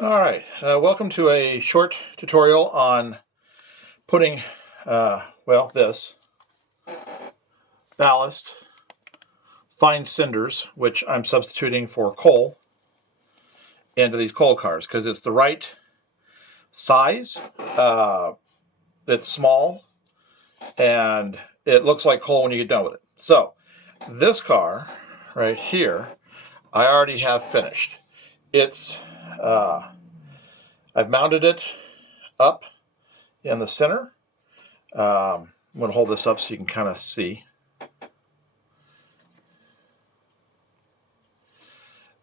All right, welcome to a short tutorial on putting, this ballast, fine cinders, which I'm substituting for coal, into these coal cars because it's the right size. It's small, and it looks like coal when you get done with it. So this car right here, I already have finished. It's I've mounted it up in the center. I'm going to hold this up so you can kind of see.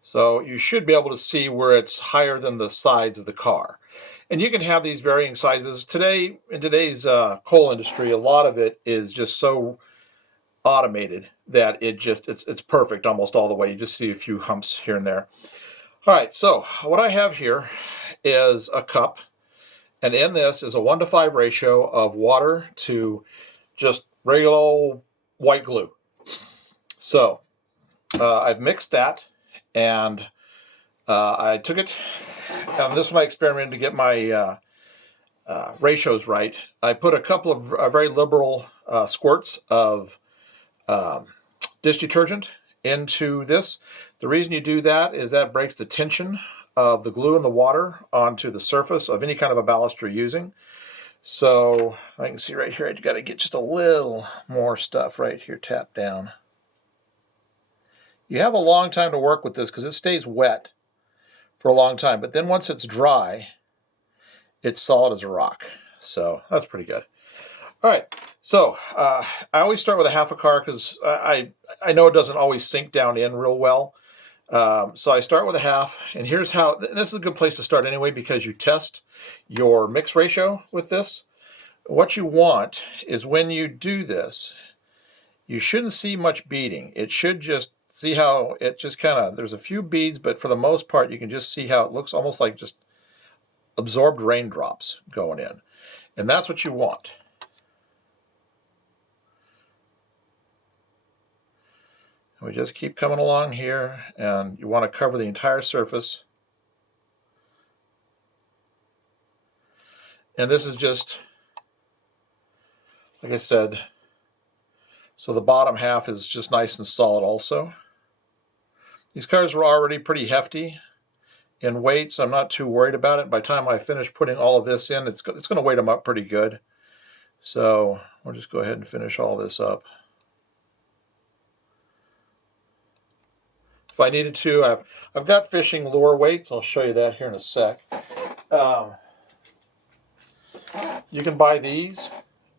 So you should be able to see where it's higher than the sides of the car. And you can have these varying sizes. Today, in today's coal industry, a lot of it is just so automated that it's perfect almost all the way. You just see a few humps here and there. All right, so what I have here is a cup. And in this is a 1:5 ratio of water to just regular old white glue. So I've mixed that, and I took it, and this is my experiment to get my ratios right. I put a couple of very liberal squirts of dish detergent into this. The reason you do that is that breaks the tension of the glue and the water onto the surface of any kind of a ballast you're using. So I can see right here, I've got to get just a little more stuff right here tapped down. You have a long time to work with this because it stays wet for a long time, but then once it's dry, it's solid as a rock. So that's pretty good. All right, so I always start with a half a car because I know it doesn't always sink down in real well. So I start with a half, and here's how. This is a good place to start anyway because you test your mix ratio with this. What you want is when you do this, you shouldn't see much beading. It should just see how it just kind of, there's a few beads, but for the most part, you can just see how it looks almost like just absorbed raindrops going in. And that's what you want. We just keep coming along here, and you want to cover the entire surface. And this is just, like I said, so the bottom half is just nice and solid also. These cars were already pretty hefty in weight, so I'm not too worried about it. By the time I finish putting all of this in, it's going to weight them up pretty good. So we'll just go ahead and finish all this up. If I needed to, I've got fishing lure weights. I'll show you that here in a sec. You can buy these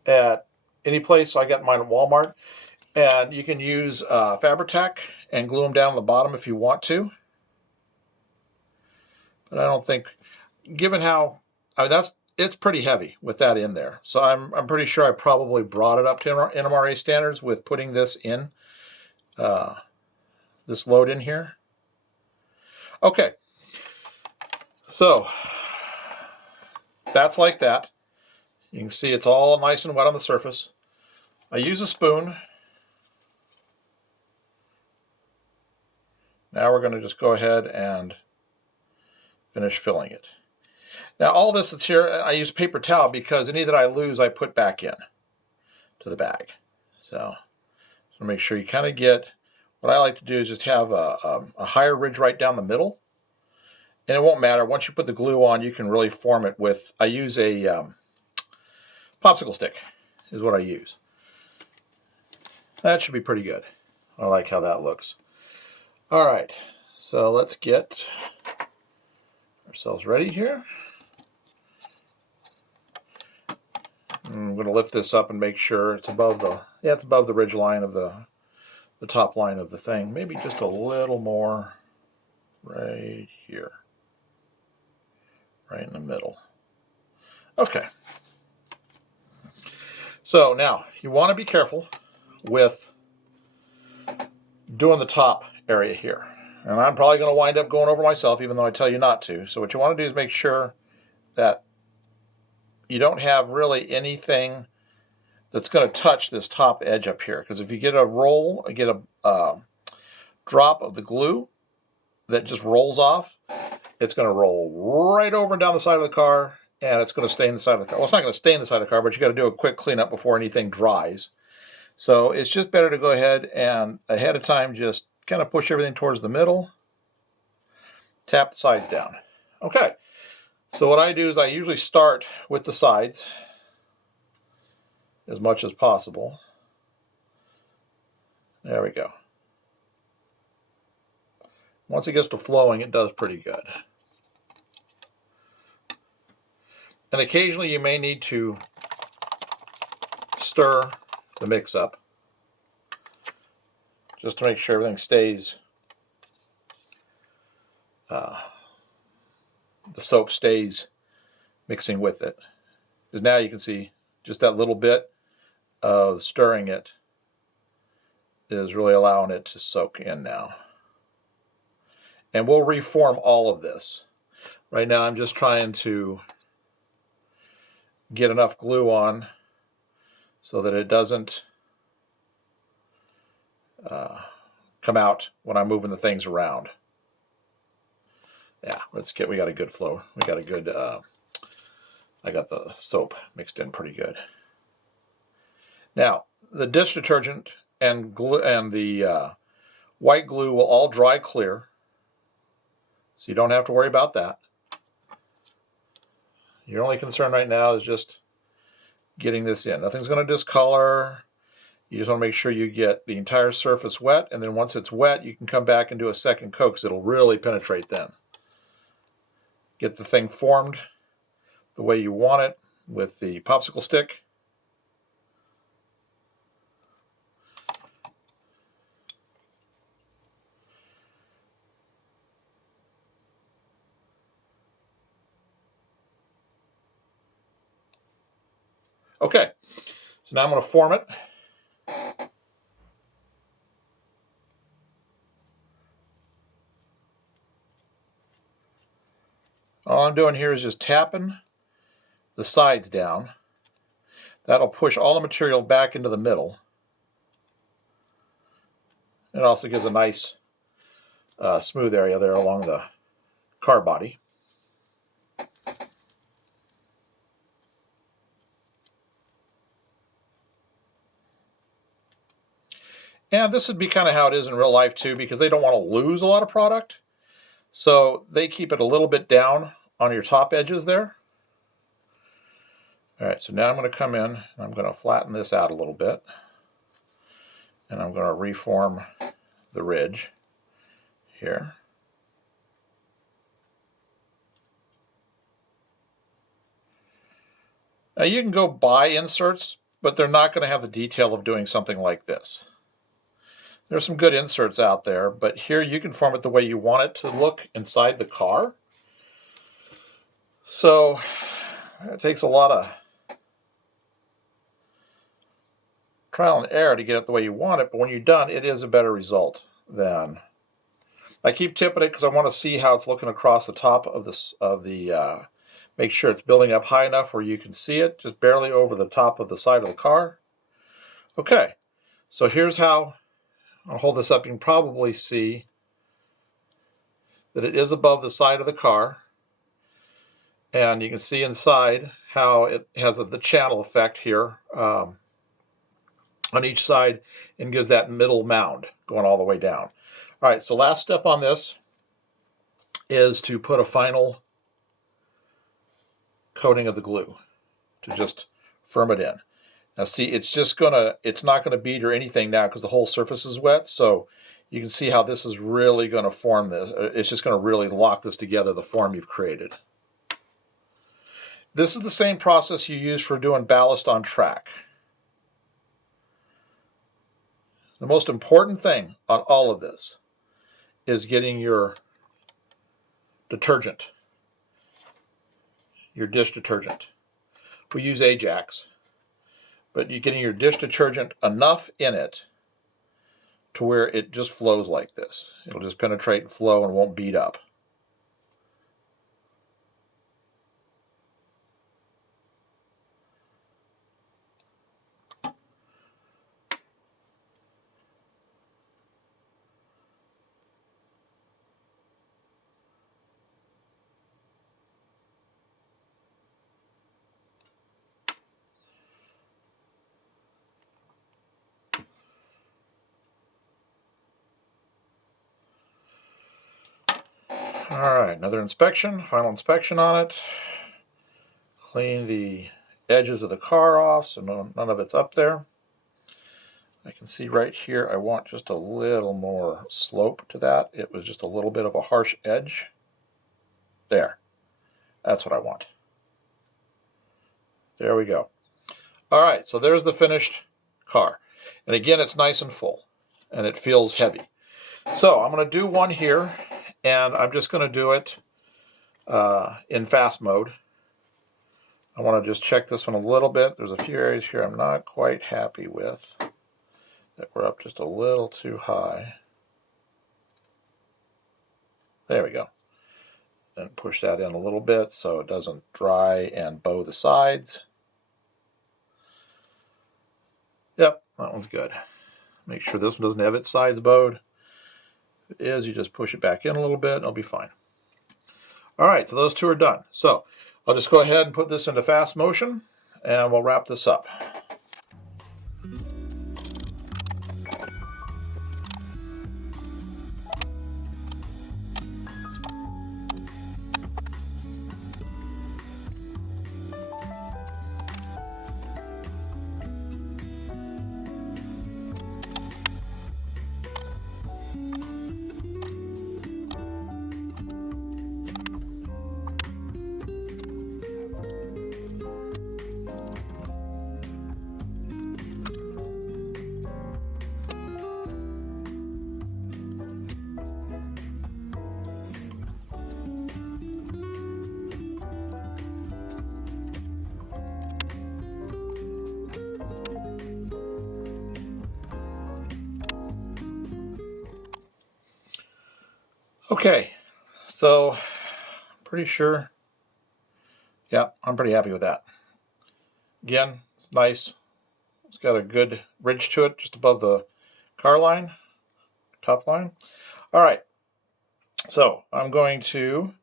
at any place. I got mine at Walmart. And you can use Fabri-Tac and glue them down on the bottom if you want to. But I don't think, given how, it's pretty heavy with that in there. So I'm pretty sure I probably brought it up to NMRA standards with putting this in, this load in here. Okay, so that's like that. You can see it's all nice and wet on the surface. I use a spoon. Now we're going to just go ahead and finish filling it. Now all this is here, I use paper towel because any that I lose I put back in to the bag. So make sure you kind of get, what I like to do is just have a higher ridge right down the middle. And it won't matter, once you put the glue on, you can really form it with, I use a popsicle stick is what I use. That should be pretty good. I like how that looks. All right, so let's get ourselves ready here. I'm going to lift this up and make sure it's above the, it's above the ridge line of the top line of the thing. Maybe just a little more right here, right in the middle. Okay. So now you want to be careful with doing the top area here. And I'm probably going to wind up going over myself even though I tell you not to. So what you want to do is make sure that you don't have really anything that's going to touch this top edge up here. Because if you get a roll, get a drop of the glue that just rolls off, it's going to roll right over and down the side of the car, and it's going to stay in the side of the car. Well, it's not going to stay in the side of the car, but you got to do a quick cleanup before anything dries. So it's just better to go ahead and ahead of time just kind of push everything towards the middle, tap the sides down. Okay, so what I do is I usually start with the sides as much as possible. There we go. Once it gets to flowing, it does pretty good. And occasionally you may need to stir the mix up just to make sure everything stays, the soap stays mixing with it. Because now you can see just that little bit of stirring it is really allowing it to soak in now. And we'll reform all of this. Right now I'm just trying to get enough glue on so that it doesn't come out when I'm moving the things around. Yeah, we got a good flow. We got a good, I got the soap mixed in pretty good. Now, the dish detergent and glue and the white glue will all dry clear, so you don't have to worry about that. Your only concern right now is just getting this in. Nothing's going to discolor. You just want to make sure you get the entire surface wet, and then once it's wet, you can come back and do a second coat because it'll really penetrate then. Get the thing formed the way you want it with the popsicle stick. Okay, so now I'm going to form it. All I'm doing here is just tapping the sides down. That'll push all the material back into the middle. It also gives a nice smooth area there along the car body. And this would be kind of how it is in real life too, because they don't want to lose a lot of product. So they keep it a little bit down on your top edges there. All right, so now I'm going to come in and I'm going to flatten this out a little bit. And I'm going to reform the ridge here. Now you can go buy inserts, but they're not going to have the detail of doing something like this. There's some good inserts out there, but here you can form it the way you want it to look inside the car. So it takes a lot of trial and error to get it the way you want it, but when you're done, it is a better result than... I keep tipping it because I want to see how it's looking across the top of the make sure it's building up high enough where you can see it, just barely over the top of the side of the car. Okay, so here's how... I'll hold this up. You can probably see that it is above the side of the car. And you can see inside how it has the channel effect here on each side and gives that middle mound going all the way down. All right, so last step on this is to put a final coating of the glue to just firm it in. Now see, it's not gonna bead or anything now because the whole surface is wet, so you can see how this is really gonna form this. It's just gonna really lock this together, the form you've created. This is the same process you use for doing ballast on track. The most important thing on all of this is getting your detergent, your dish detergent. We use Ajax. But you're getting your dish detergent enough in it to where it just flows like this. It'll just penetrate and flow and won't bead up. All right, another inspection, final inspection on it. Clean the edges of the car off so none of it's up there. I can see right here I want just a little more slope to that. It was just a little bit of a harsh edge. There. That's what I want. There we go. All right, so there's the finished car. And again, it's nice and full, and it feels heavy. So I'm going to do one here, and I'm just going to do it in fast mode. I want to just check this one a little bit. There's a few areas here I'm not quite happy with, that we're up just a little too high. There we go. And push that in a little bit so it doesn't dry and bow the sides. Yep, that one's good. Make sure this one doesn't have its sides bowed. If it is, you just push it back in a little bit, and it'll be fine. All right, so those two are done. So I'll just go ahead and put this into fast motion, and we'll wrap this up. Okay, so pretty sure, yeah, I'm pretty happy with that. Again, it's nice. It's got a good ridge to it just above the car line, top line. All right, so I'm going to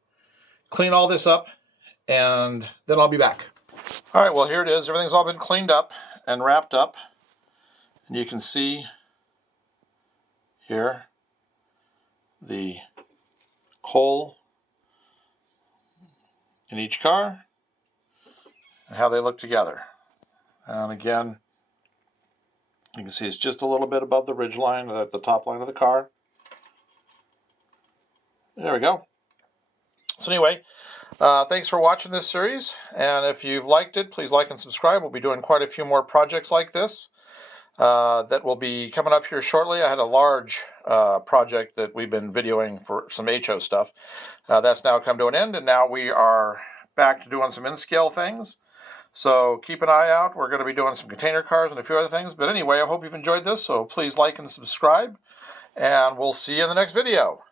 clean all this up, and then I'll be back. All right, well, here it is. Everything's all been cleaned up and wrapped up. And you can see here the coal in each car and how they look together. And again, you can see it's just a little bit above the ridge line at the top line of the car. There we go. So anyway, thanks for watching this series, and if you've liked it, please like and subscribe. We'll be doing quite a few more projects like this that will be coming up here shortly. I had a large project that we've been videoing for some HO stuff. That's now come to an end, and now we are back to doing some in-scale things. So keep an eye out. We're going to be doing some container cars and a few other things. But anyway, I hope you've enjoyed this, so please like and subscribe, and we'll see you in the next video.